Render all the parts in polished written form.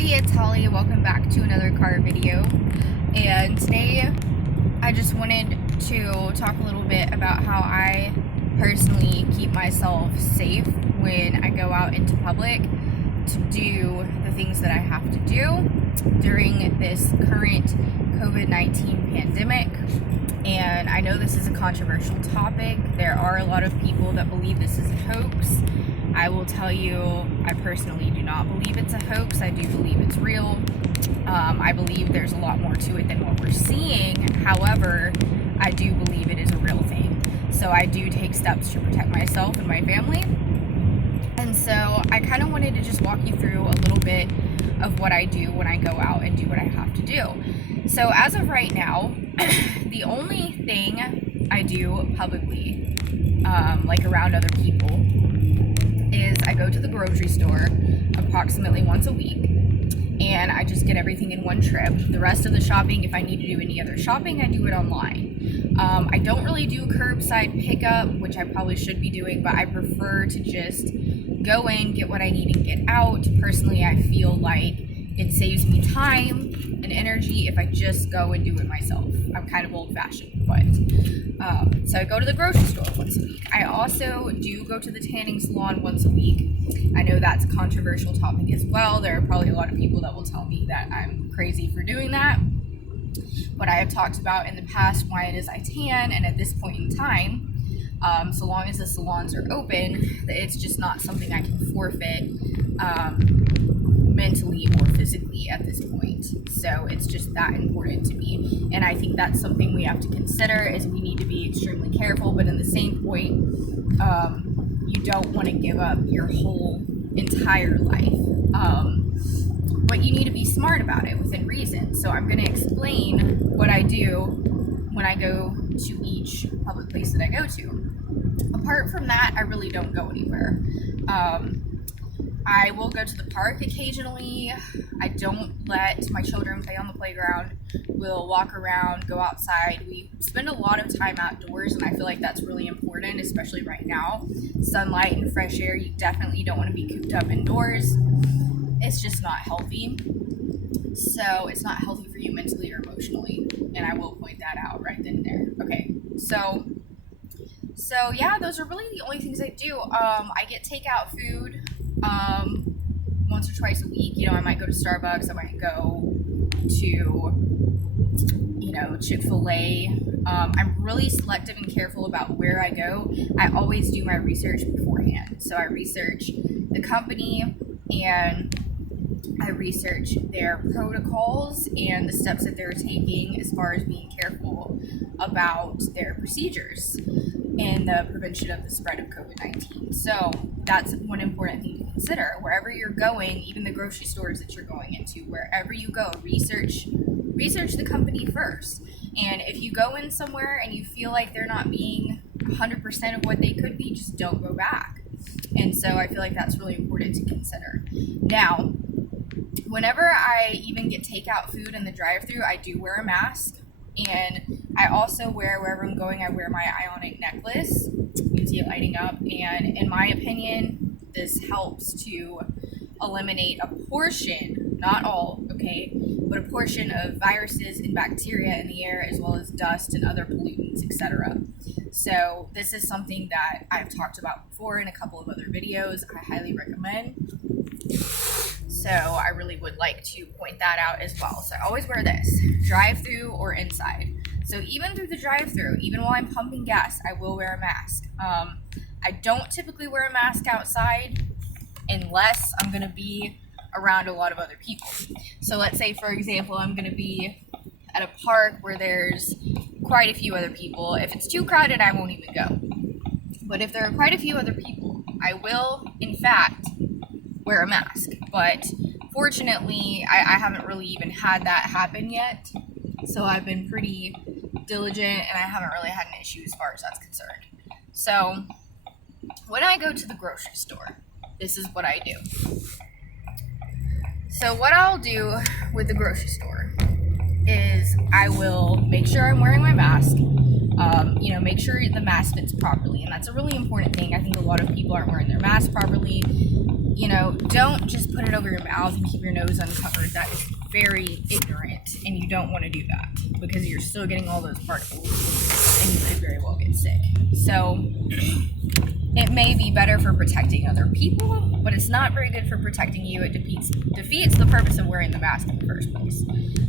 Hey, it's Holly. Welcome back to another car video. And today I just wanted to talk a little bit about how I personally keep myself safe when I go out into public to do the things that I have to do during this current COVID-19 pandemic. And I know this is a controversial topic. There are a lot of people that believe this is a hoax. I will tell you, I personally do not believe it's a hoax. I do believe it's real. I believe there's a lot more to it than what we're seeing. However, I do believe it is a real thing. So I do take steps to protect myself and my family. And so I kind of wanted to just walk you through a little bit of what I do when I go out and do what I have to do. So as of right now, the only thing I do publicly, like around other people, is I go to the grocery store approximately once a week, and I just get everything in one trip. The rest of the shopping, if I need to do any other shopping, I do it online. I don't really do curbside pickup, which I probably should be doing, but I prefer to just go in, get what I need, and get out. Personally, I feel like it saves me time and energy if I just go and do it myself. I'm kind of old-fashioned, but so I go to the grocery store once a week. I also do go to the tanning salon once a week. I know that's a controversial topic as well. There are probably a lot of people that will tell me that I'm crazy for doing that. But I have talked about in the past why it is I tan, and at this point in time, so long as the salons are open, it's just not something I can forfeit mentally or physically at this point. So it's just that important to me, and I think that's something we have to consider, is we need to be extremely careful, but in the same point, you don't want to give up your whole entire life, but you need to be smart about it within reason. So I'm going to explain what I do when I go to each public place that I go to. Apart from that, I really don't go anywhere. I will go to the park occasionally. I don't let my children play on the playground. We'll walk around, go outside. We spend a lot of time outdoors, and I feel like that's really important, especially right now. Sunlight and fresh air, you definitely don't want to be cooped up indoors. It's just not healthy. So it's not healthy for you mentally or emotionally, and I will point that out right then and there. Okay, so yeah, those are really the only things I do. I get takeout food once or twice a week. I might go to Starbucks, I might go to Chick-fil-A. I'm really selective and careful about where I go. I always do my research beforehand. So I research the company, and I research their protocols and the steps that they're taking as far as being careful about their procedures and the prevention of the spread of COVID-19. So that's one important thing to consider. Wherever you're going, even the grocery stores that you're going into, wherever you go, research the company first. And if you go in somewhere and you feel like they're not being 100% of what they could be, just don't go back. And so I feel like that's really important to consider. Now, whenever I even get takeout food in the drive-thru, I do wear a mask. And I also wherever I'm going, I wear my ionic necklace. You can see it lighting up. And in my opinion, this helps to eliminate a portion, not all, okay, but a portion of viruses and bacteria in the air, as well as dust and other pollutants, etc. So this is something that I've talked about before in a couple of other videos. I highly recommend. So I really would like to point that out as well. So I always wear this, drive-through or inside. So even through the drive-through, even while I'm pumping gas, I will wear a mask. I don't typically wear a mask outside unless I'm going to be around a lot of other people. So let's say, for example, I'm going to be at a park where there's quite a few other people. If it's too crowded, I won't even go. But if there are quite a few other people, I will, in fact, wear a mask. But fortunately, I haven't really even had that happen yet. So I've been pretty diligent, and I haven't really had an issue as far as that's concerned. So when I go to the grocery store, this is what I do. So what I'll do with the grocery store is I will make sure I'm wearing my mask. Make sure the mask fits properly, and that's a really important thing. I think a lot of people aren't wearing their mask properly. don't just put it over your mouth and keep your nose uncovered. That is very ignorant, and you don't want to do that because you're still getting all those particles and you could very well get sick. So it may be better for protecting other people, but it's not very good for protecting you. It defeats the purpose of wearing the mask in the first place.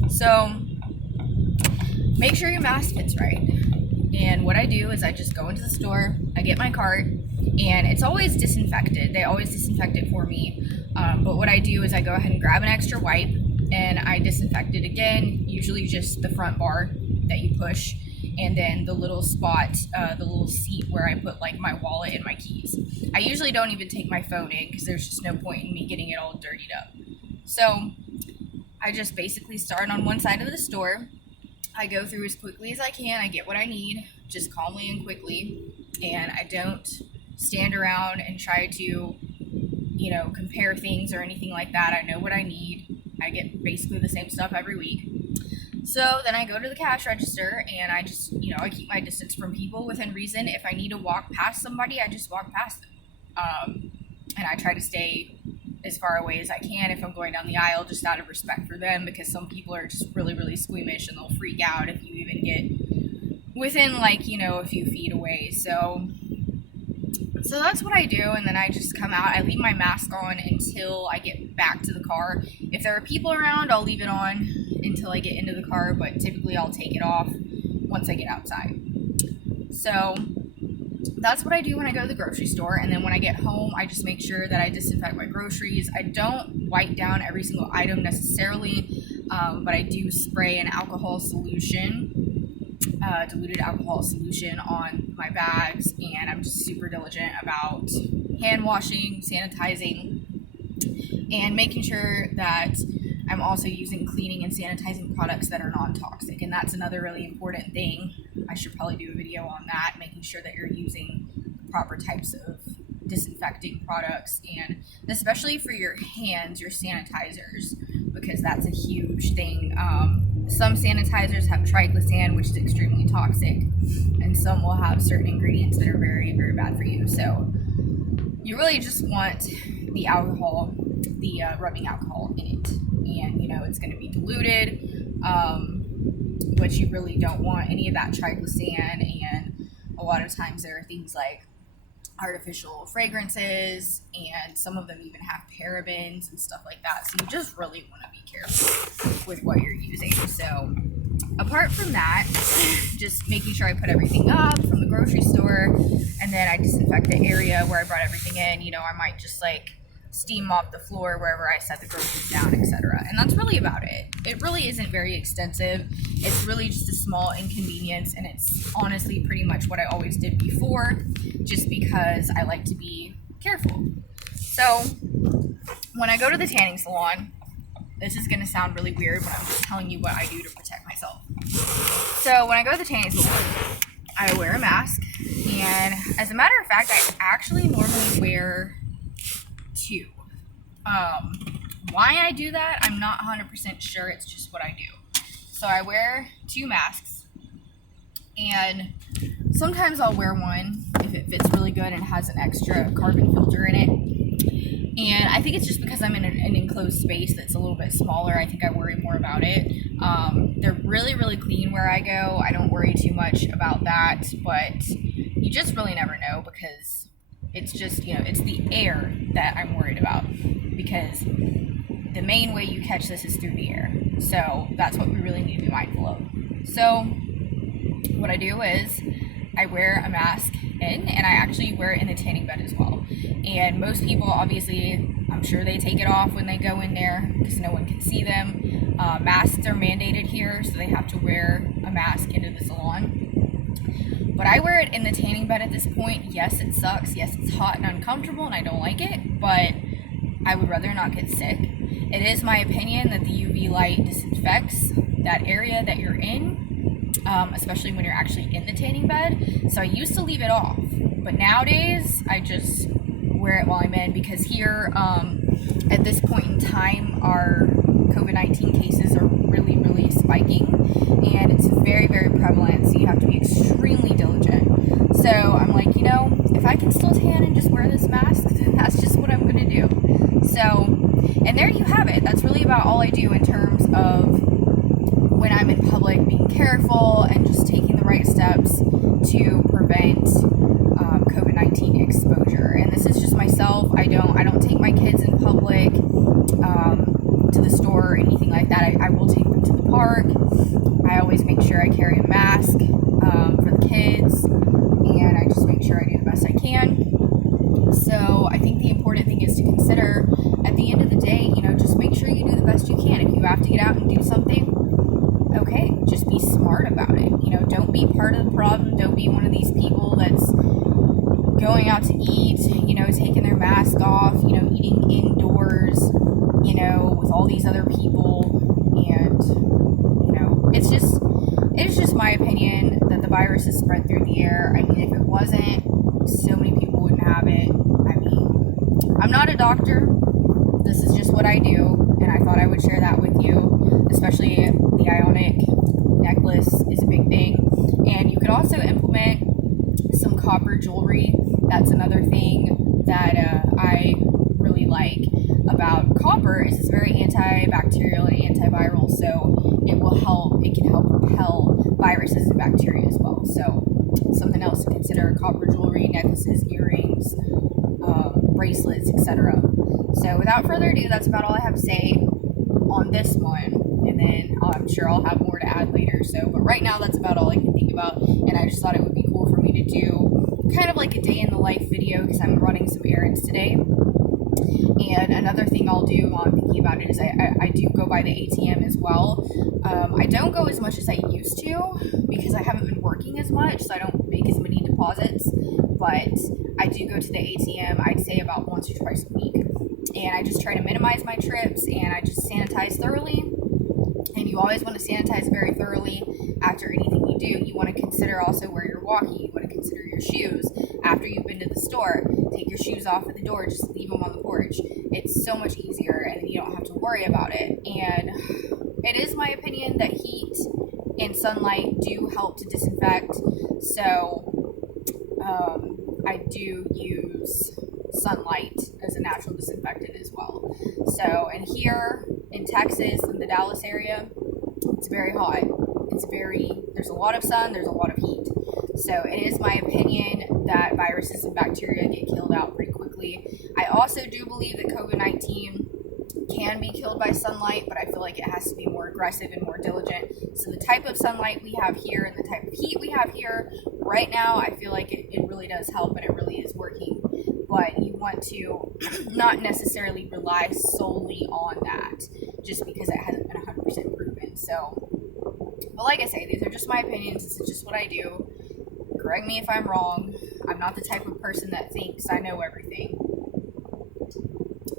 So make sure your mask fits right. And what I do is I just go into the store, I get my cart, and it's always disinfected. They always disinfect it for me. But what I do is I go ahead and grab an extra wipe and I disinfect it again, usually just the front bar that you push, and then the little spot, the little seat where I put like my wallet and my keys. I usually don't even take my phone in because there's just no point in me getting it all dirtied up. So I just basically start on one side of the store. I go through as quickly as I can. I get what I need, just calmly and quickly, and I don't stand around and try to, compare things or anything like that. I know what I need. I get basically the same stuff every week. So then I go to the cash register and I just, I keep my distance from people within reason. If I need to walk past somebody, I just walk past them. And I try to stay as far away as I can if I'm going down the aisle, just out of respect for them, because some people are just really, really squeamish and they'll freak out if you even get within a few feet away. So that's what I do, and then I just come out. I leave my mask on until I get back to the car. If there are people around, I'll leave it on until I get into the car, but typically I'll take it off once I get outside. So that's what I do when I go to the grocery store, and then when I get home, I just make sure that I disinfect my groceries. I don't wipe down every single item necessarily, but I do spray an alcohol solution, diluted alcohol solution on my bags, and I'm just super diligent about hand washing, sanitizing, and making sure that I'm also using cleaning and sanitizing products that are non-toxic. And that's another really important thing. I should probably do a video on that, making sure that you're using the proper types of disinfecting products, and especially for your hands, your sanitizers, because that's a huge thing. Some sanitizers have triglycerin, which is extremely toxic, and some will have certain ingredients that are very, very bad for you. So you really just want the alcohol, the rubbing alcohol in it, and it's going to be diluted, but you really don't want any of that triglycerin. And a lot of times there are things like artificial fragrances, and some of them even have parabens and stuff like that. So you just really want to be careful with what you're using. So apart from that, just making sure I put everything up from the grocery store, and then I disinfect the area where I brought everything in. I might just steam mop the floor wherever I set the groceries down, etc. And that's really about it. It really isn't very extensive. It's really just a small inconvenience, and it's honestly pretty much what I always did before, just because I like to be careful. So when I go to the tanning salon, this is going to sound really weird, but I'm just telling you what I do to protect myself. So when I go to the tanning salon, I wear a mask, and as a matter of fact, I actually normally wear two. Why I do that, I'm not 100% sure. It's just what I do. So I wear two masks, and sometimes I'll wear one if it fits really good and has an extra carbon filter in it. And I think it's just because I'm in an enclosed space that's a little bit smaller. I think I worry more about it. They're really, really clean where I go. I don't worry too much about that, but you just really never know, because it's just, it's the air that I'm worried about, because the main way you catch this is through the air. So that's what we really need to be mindful of. So what I do is I wear a mask in, and I actually wear it in the tanning bed as well. And most people, obviously, I'm sure they take it off when they go in there because no one can see them. Masks are mandated here, so they have to wear a mask into the salon. But I wear it in the tanning bed at this point. Yes, it sucks. Yes, it's hot and uncomfortable, and I don't like it, but I would rather not get sick. It is my opinion that the UV light disinfects that area that you're in, especially when you're actually in the tanning bed. So I used to leave it off, but nowadays I just wear it while I'm in, because here, at this point in time, our COVID-19 cases are really, really spiking, and it's very, very prevalent, so you have to be extremely diligent. So I'm like, if I can still tan and just wear this mask, that's just what I'm going to do. it. That's really about all I do in terms of when I'm in public, being careful and just taking the right steps to prevent COVID-19 exposure. And this is just myself. I don't take my kids in public to the store or anything like that. I will take them to the park. I always make sure I carry a mask for the kids, and I just make sure I do the best I can. So I think the important thing is to consider at the end of the day, just make sure you do the best you can. If you have to get out and do something, okay, just be smart about it. Don't be part of the problem. Don't be one of these people that's going out to eat, taking their mask off, eating indoors, with all these other people. And, it's just my opinion that the virus is spread through the air. I mean, if it wasn't, so many people wouldn't have it. I mean, I'm not a doctor. This is just what I do, and I thought I would share that with you, especially the ionic necklace is a big thing. And you could also implement some copper jewelry. That's another thing that I really like about copper is it's very antibacterial and antiviral, so it can help repel viruses and bacteria as well. So something else to consider: copper jewelry, necklaces, earrings, bracelets, etc. So without further ado, that's about all I have to say on this one, and then I'm sure I'll have more to add later. But right now that's about all I can think about, and I just thought it would be cool for me to do kind of like a day in the life video because I'm running some errands today. And another thing I'll do while I'm thinking about it is I do go by the ATM as well. I don't go as much as I used to because I haven't been working as much, so I don't make as many deposits. But I do go to the ATM, I'd say about once or twice a week. And I just try to minimize my trips, and I just sanitize thoroughly. And you always want to sanitize very thoroughly after anything you do. You want to consider also where you're walking. You want to consider your shoes. After you've been to the store, take your shoes off at the door, just leave them on the porch. It's so much easier, and you don't have to worry about it. And it is my opinion that heat and sunlight do help to disinfect. So I do use sunlight as a natural disinfectant as well. So, and here in Texas, in the Dallas area, it's very hot. There's a lot of sun, there's a lot of heat. So it is my opinion that viruses and bacteria get killed out pretty quickly. I also do believe that COVID-19 can be killed by sunlight, but I feel like it has to be more aggressive and more diligent. So the type of sunlight we have here and the type of heat we have here right now, I feel like it really does help, and it really is working. But you want to not necessarily rely solely on that just because it hasn't been 100% proven. So, but like I say, these are just my opinions. This is just what I do. Correct me if I'm wrong. I'm not the type of person that thinks I know everything.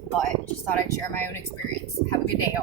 But just thought I'd share my own experience. Have a good day, y'all.